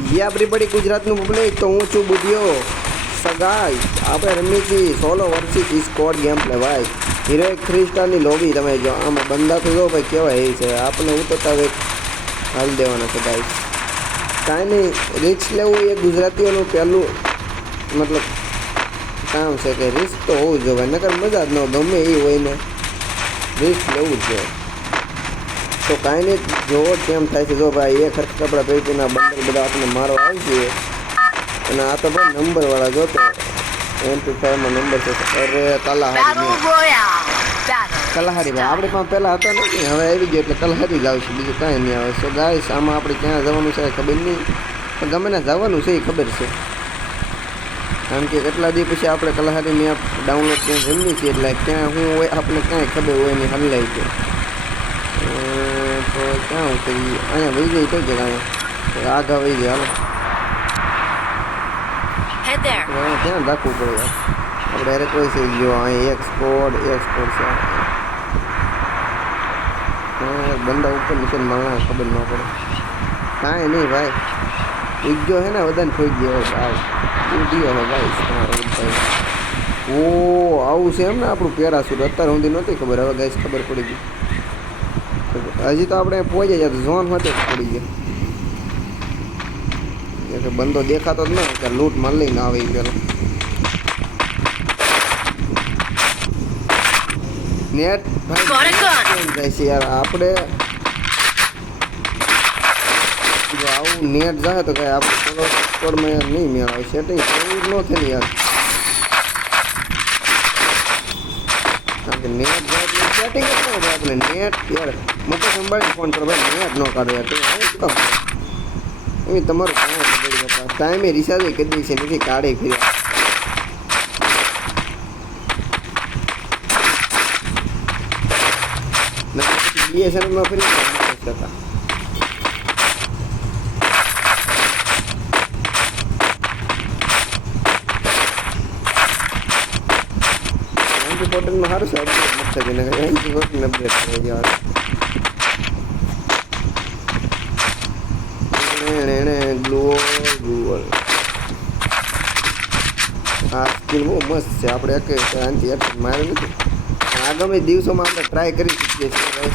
Everybody ગુજરાતનું public તો હું છું બુધિયો સગાઈ આપણે રમી છીએ solo versus squad game play ભાઈ હીરો એક 3 સ્ટારની લોબી તમે જો આમાં બંદા તો જો ભાઈ કેવા એ છે આપણે ઉતરતા હવે હાલ દેવાના છે ગાઈસ કાંઈ નહીં રિસ્ક લેવું એ ગુજરાતીઓનું પહેલું મતલબ કામ છે કે રિસ્ક તો હોવું જોઈએ નકર મજા જ ન ગમે એ હોય ને રિસ્ક લેવું જ જોઈએ તો કાંઈ નહીં જોવો કેમ થાય છે જો ભાઈ એ ખર્ચ કપડાં પહેરીના બંડલ બધા આપણે મારો આવશે અને આ તો ભાઈ નંબરવાળા જો તો MP5માં નંબર છે અરે કલાહારી ભાઈ આપણે પણ પહેલાં હતા નથી હવે આવી ગયો એટલે કલાહારી જ આવશે બીજું કાંઈ નહીં આવે સો ગાઈસ આમાં આપણે ક્યાં જવાનું છે ખબર નહીં પણ ગમે ને જવાનું છે એ ખબર છે કારણ કે કેટલા દી પછી આપણે કલાહારીની એપ ડાઉનલોડ કરીને રમવી છીએ એટલે ક્યાં શું હોય આપણે કાંઈ ખબર હોય નહીં હલાઈ છે તો ક્યાં ઉતરી અહીંયા વહી જાય કઈ જગ્યા આગળ વહી જાય હાલો ધ્યાન રાખવું પડે આપણે અરે કોઈ છે જો અહીં એક સ્કોડ છે બંદા ઉપર નીચે મળવા ખબર ન પડે કાંઈ નહીં ભાઈ ઉગ્યો છે ને બધાને ઠોઈ ગયો ભાઈ ઉડ્યો હે ભાઈ તમારો ઓ આવું છે એમ ને આપણું પેરાશૂટ અત્યારે સુધી નહોતી ખબર હવે ગાઈસ ખબર પડી ગઈ હજી તો આપણે પહોંચી જાય તો ઝોન માટે પડી ગયા એટલે બંદો દેખાતો જ ન કે લૂંટ માલ લઈને આવે પેલો નેટ ભાઈ જાય છે યાર આપણે જો આવું નેટ જાય તો કઈ આપણે થોડો સ્કોરમાં નહીં મેળવે સેટિંગ એવું ન થાય યાર કારણ કે નેટ જાય એટલે સેટિંગ જ ન થાય આપણે નેટ યાર મુકેશ અંબાણી ફોન કરો ભાઈ નેટ ન કાઢો યાર શું કામ એમ તમારું કામ બગડી જતા ટાઈમે રિચાર્જ કરી દે છે નથી કાઢે ફર્યા BSNLમાં ફરી હતા પોર્ટલમાં સારું છે અપડેટ થઈ યાર ગ્લુઅલ આ સ્કીલ બહુ મસ્ત છે આપણે એક આનાથી એક મારે નથી આગામી દિવસોમાં આપણે ટ્રાય કરી શકીએ છીએ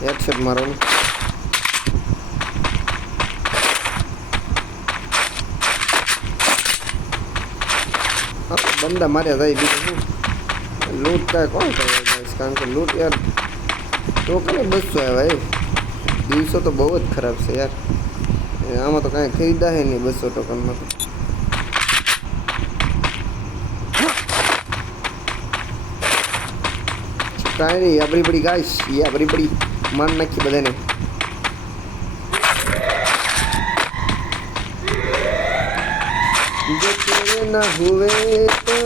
હેડશોટ મારવાનું બંદા માર્યા જાય બીજું શું લૂંટ કાંઈ કોણ કરે કારણ કે લૂંટ યાર તો કરે 200 ભાઈ દિવસો તો બહુ જ ખરાબ છે યાર આમાં તો કાંઈ ખરીદા હે નહીં 200 ટોકનમાં તો કાંઈ નહીં એવરીબડી ગાઈસ એવરીબડી માન નાખી બધાને જો તેરે ના હુએ તો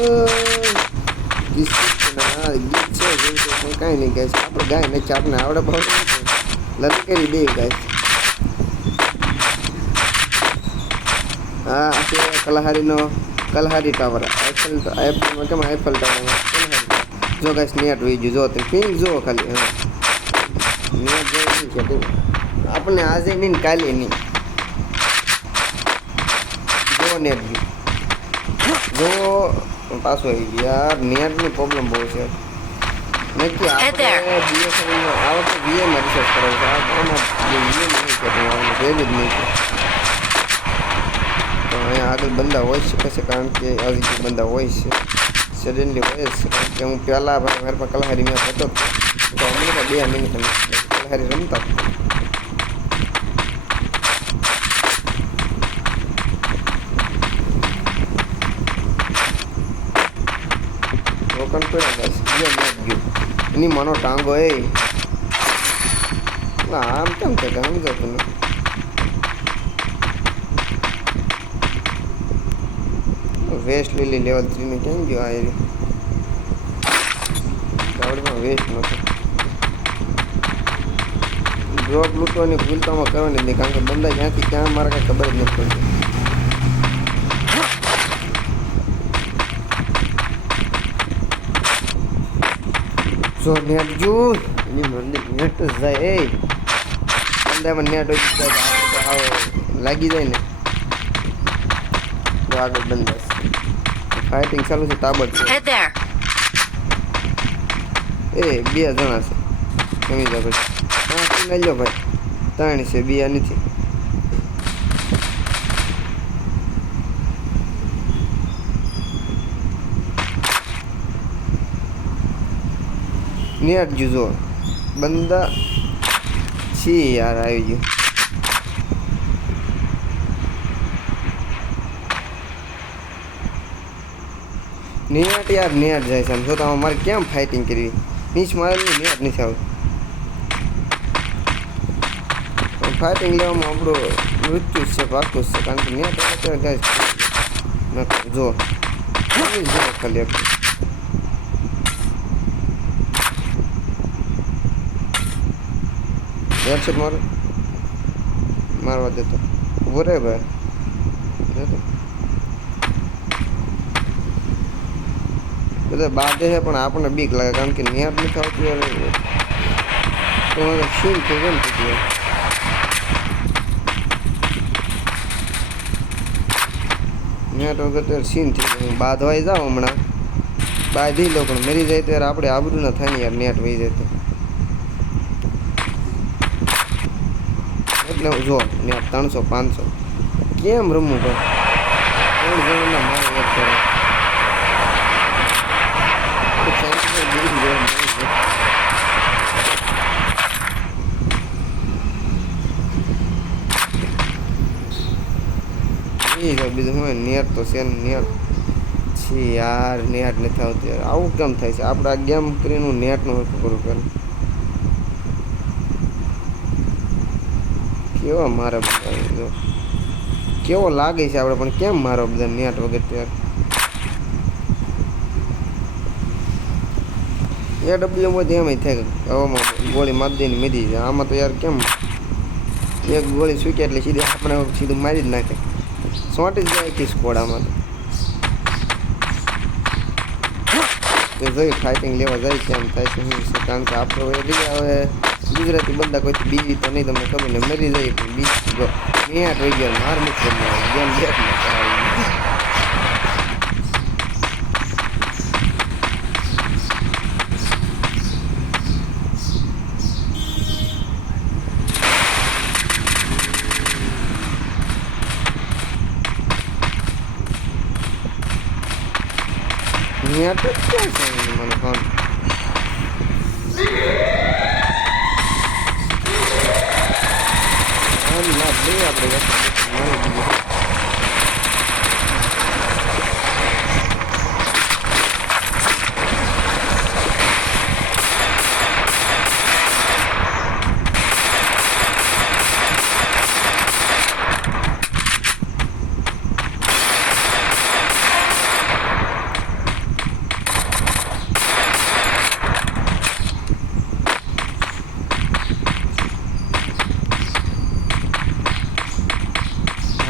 કિસના ગીત છે જેવું તો પણ કાંઈ નહીં ગાઈસ આપણે ગાય નાખી આપણે આવડે ભાવ લલ કરી દે ગાઈસ હા આ છે કલહારી ટાવર આઈફલ કેમ આઈફલ ટાવર જો ગાઈસ નેટ વહી ગયું જો તમે પિંગ જો ખાલી નેટ જોઈ છે આપણે આજે નહીં કાલે નહીં જો નેટ જો પાછો આવી ગયો યાર નેટની પ્રોબ્લેમ બહુ છે નક્કી આપણે બીએસએનએલમાં આ વખતે વીએમાં રિસર્ચ કરાવું છે આમાં વીએમ નહીં છે તો આવવાનું ભેગ જ નહીં છે તો અહીંયા આગળ બંદા હોઈ શકે છે કારણ કે આવી રીતે બંદા હોય છે સડનલી હોય છે કારણ કે હું પહેલાં ભાઈ મારી પાસે કલહારી મેં હતો તો હમણાં 2 મિનિટ કલહારી રમતા રોકન પડ્યા બસ ગયો મેચ ગયો એની મનો ટાંગો એ આમ કેમ કે સમજો તમે વેસ્ટ લીલી લેવલ 3 ને કેમ ગયો આ આવડમાં વેસ્ટ નહોતો ડ્રોપ લૂંટવાની ભૂલ તો આમાં કરવાની નહીં કારણ કે બંદા ક્યાંથી ક્યાં મારે કાંઈ ખબર જ નથી પડતી જો નેટ જો એની મંદિર નેટ જાય એ બંદામાં નેટ હોય આવો લાગી જાય ને તો આગળ બંધાશે. ફાઇટિંગ ચાલુ છે તાબડતોડ. Head there. એ 2 જણા છે કમી જાય પછી. હા લઈ લો ભાઈ 3 છે 2 નથી. નેટ જુઓ બંદા છી યાર આવી ગયું. નેટ યાર નેટ જાય છે. આમ જો તો મારે કેમ ફાઇટિંગ કરવી? નીચ મારેલી નેટ નથી આવતું. ફાઇટિંગ લેવામાં આપણું મૃત્યુ છે પાકું છે કારણ કે નેટ અત્યારે નથી. જો ખાલી હેડશોટ મારવા દેતો ઉભો રહે ભાઈ. બધા બાદે છે પણ આપણને બીક લાગે કારણ કે નેટ નથી આવતી યાર. સીન થઈ ગયો ને પછી નેટ વગર તો સીન થઈ ગયું. બાંધવાઈ જાઓ હમણાં બાંધી લો પણ મરી જાય ત્યારે આપણે આબરૂ ના થાય ને યાર નેટ વહી જાય તો. એટલે જો ને 300 500 કેમ રમવું ભાઈ? 3 જણાના મારે એક કરે બીજું હોય. નેટ તો છે નેટ છે યાર નેટ નથી આવતી યાર. આવું કેમ થાય છે? આપણે આ ગેમ કરીને નેટનું ખબર કરે કેવો મારે બધા જો કેવો લાગે છે આપણે પણ કેમ મારો બધા નેટ વગર ત્યારે એડબ્લ્યુમાંથી એમ થાય હવામાં ગોળી મારી દઈને મીધી જાય. આમાં તો યાર કેમ એક ગોળી સૂકી એટલે સીધી આપણે સીધું મારી જ નાખે. સોટી જ જાય કે સ્કોડ આમાં તો જોઈ ફાઇટિંગ લેવા જાય કેમ થાય છે શું છે કારણ કે આપણે હવે ગુજરાતી બંદા કોઈ બીજી તો નહીં તમને ખબર ને મરી જાય પણ બીજી જો નેટ રહી ગયો માર મૂકી ગેમ બેકમાં કરાવી. નેટ જ ક્યાં છે મને ફોન આપણે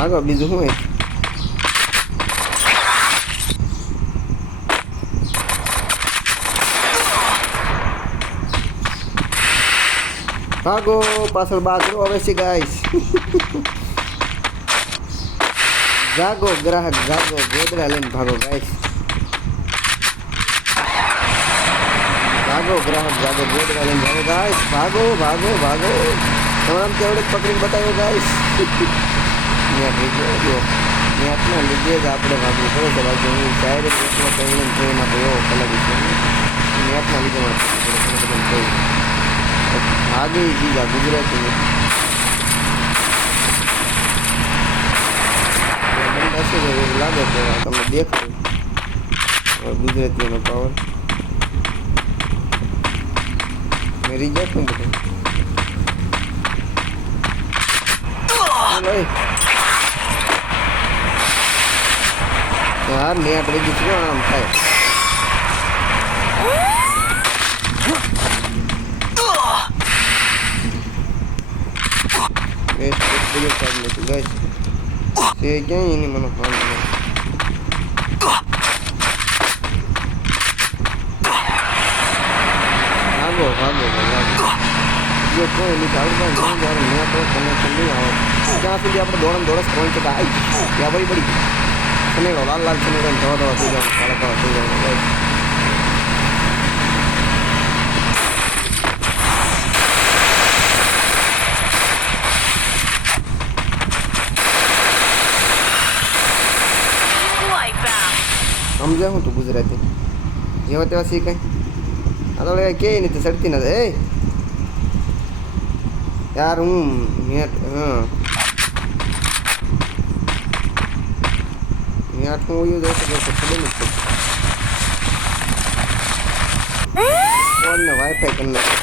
આગળ બીજું શું હોય? ભાગો પાછળ બાગરો આવે છે ગાઈસ. જાગો ગ્રાહક જાગો ગોદરા લઈને ભાગો ગાઈસ. ભાગો ગ્રાહક જાગો ગોદરા લઈને ભાગો ગાઈસ. ભાગો ભાગો ભાગો તમામ કેવડે પકડીને બતાવ્યો ગાઈસ. નેટના લીધે જ આપણે ભાગવું પડે છે બાકી હું ડાયરેક્ટ નેટમાં કહીને જોઈને આપણે એવો કલાકી છે નેટના લીધે મને કહ્યું ભાગે બીજા ગુજરાતી હશે એવું લાગે છે તમને દેખાય ગુજરાતીનો પાવર મેં રિજેક્ટ નહીં બધું यार नेट में जितना आम था गाइस ये क्या ही नहीं मनो फोन भागो भागो भागो જો કોઈ નહીં ચાલુ થાય નહીં જ્યારે નેટવર્ક કનેક્શન નહીં આવે ત્યાં સુધી આપણે દોડસ પોઈન્ટ છે આવી ત્યાં બડી સનેડો લાલ સનેડો ધોળો થઈ જવાનું કાળા કાળા થઈ જવાનું સમજાય હું તું ગુજરાતી જેવા તેવા શીખાય આ તો કે નથી સડતી નથી એ યાર હું નેટ નેટ હું યુઝ હશે તો ખબર નથી ફોનને વાઈફાઈ કરી નાખે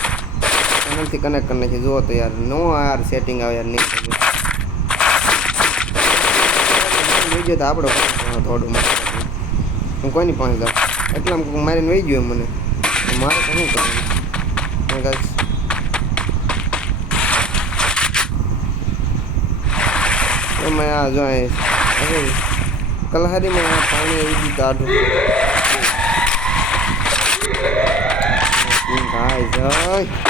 ચેનલથી કનેક્ટ કરી નાખી જુઓ તો યાર નો યાર સેટિંગ આવે યાર નહીં વિડીયો તો આપણો થોડું હું કોઈની પાસે જાઉં એટલા મારીને વહી ગયો મને મારે તો શું કરવાનું એમાં આ જો કલહારીમાં આ પાણી આવી ગયું તાઢું ભાઈ જાય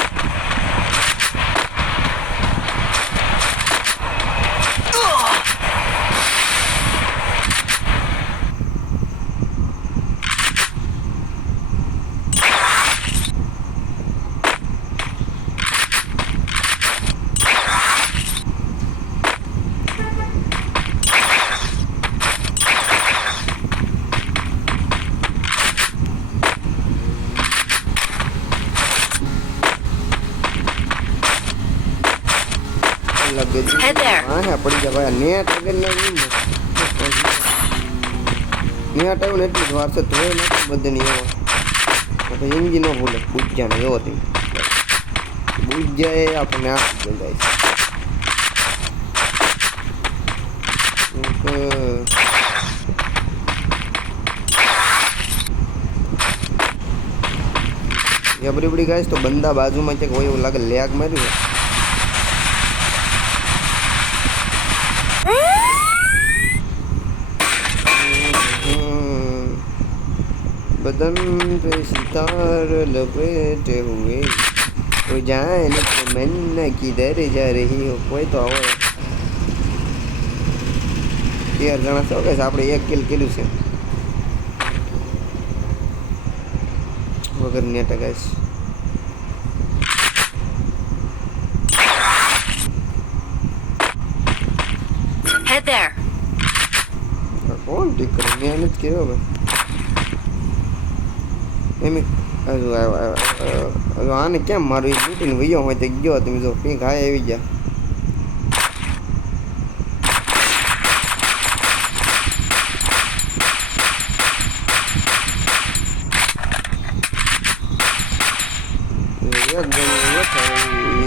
Head there. હા પડી જાય ભાઈ નેટ વગર નેટ આવ્યું ને એટલું જ વાર છે તો નથી બધે નહીં એવો એન્જિન નો ભૂલે પૂજ્યા ને એવો થઈ પૂજ્યા એ આપણને આ જાય છે બડી ગાઈસ તો બંદા બાજુમાં છે કોઈ એવું લાગે લેગ માર્યું बदन पे सितार लपेटे हुए तो जाने को मन किधर जा रही हो कोई तो आओ यार जणा सो गए આપણે એક કિલ કર્યું છે વગર નેટ ગાઈસ Head there. કોણ ઠીક કરે મહેનત કર્યો હવે એમ આને કેમ મારું એ લૂટીને વયો હોય તો ગયો તમે જો પીક હાય આવી ગયા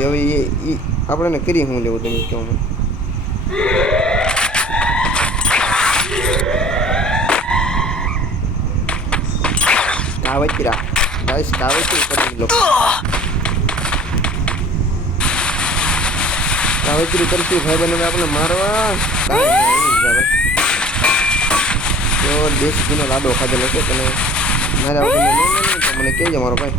હવે એ આપણે કરી હું લેવું તમે કહો કાવચરા ગાઈસ કાવચરી કરી લો કાવચરી કરતી ભાઈ બને આપણે મારવા તો દેશ ગુનો લાડો ખાધેલો છે તને મારા વગર તો મને કહેજો મારો ભાઈ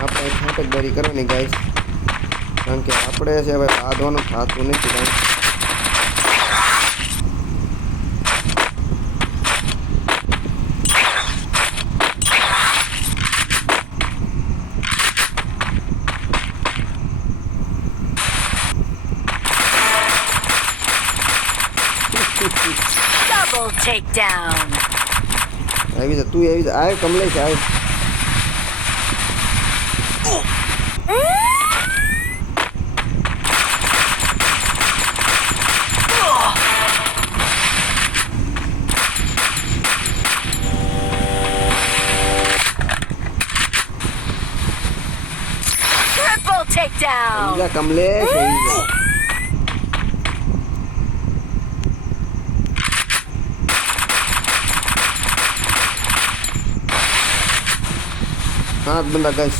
આપણે છાટકબારી કરવાની ગાઈસ કારણ કે આપણે છે હવે બાંધવાનું થતું નથી કાંઈ Double takedown. આવી જા તું આવી જા આવ કમલેશ આવ Triple takedown. આવી જા કમલેશ આવી જા हाथ बंदा गैस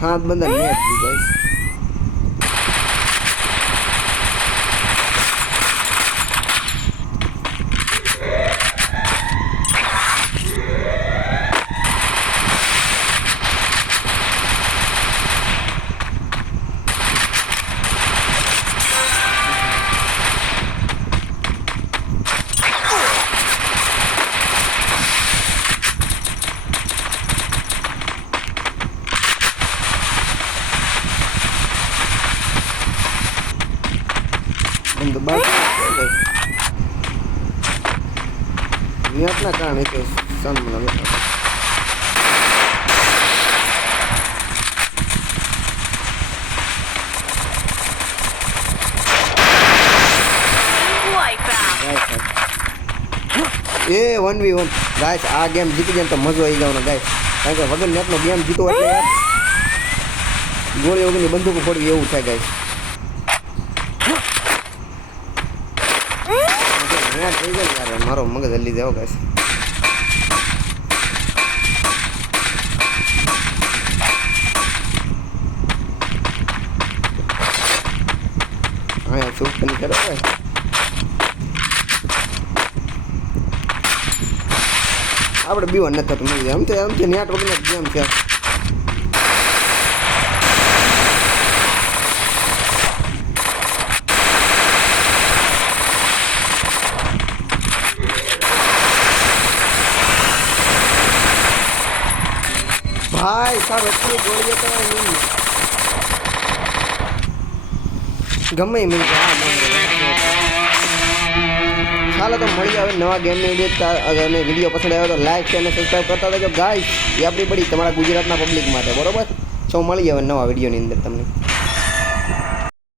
हाथ बंदा नहीं गैस નેટના કારણે તો સન મને Wipeout. એ 1v1 ગાઈસ આ ગેમ જીતી જાય તો મજો આવી જવાનો ગાઈસ કારણ કે વગર નેટનો ગેમ જીતો એટલે યાર ગોળી વગરની બંદૂકો ફોડવી એવું થાય ગાઈસ નેટ થઈ જાય યાર મારો મગજ હલી જાય ગાઈસ હા યાર શું કરી કરો ગાઈસ આપણે બીવન નથી થતું મળી જાય આમ તો નેટ વગરનો ગેમ છે ભાઈ સાહેબ એટલી ગોળીઓ તો ગમે એ મળી જાય ચાલો તો મળી આવે નવા ગેમની વિડીયો અને વિડીયો પસંદ આવ્યો તો લાઈક છે અને સબસ્ક્રાઈબ કરતા રહેજો ગાઈસ એ આપણી પડી તમારા ગુજરાતના પબ્લિક માટે બરોબર છો મળી આવે નવા વિડીયોની અંદર તમને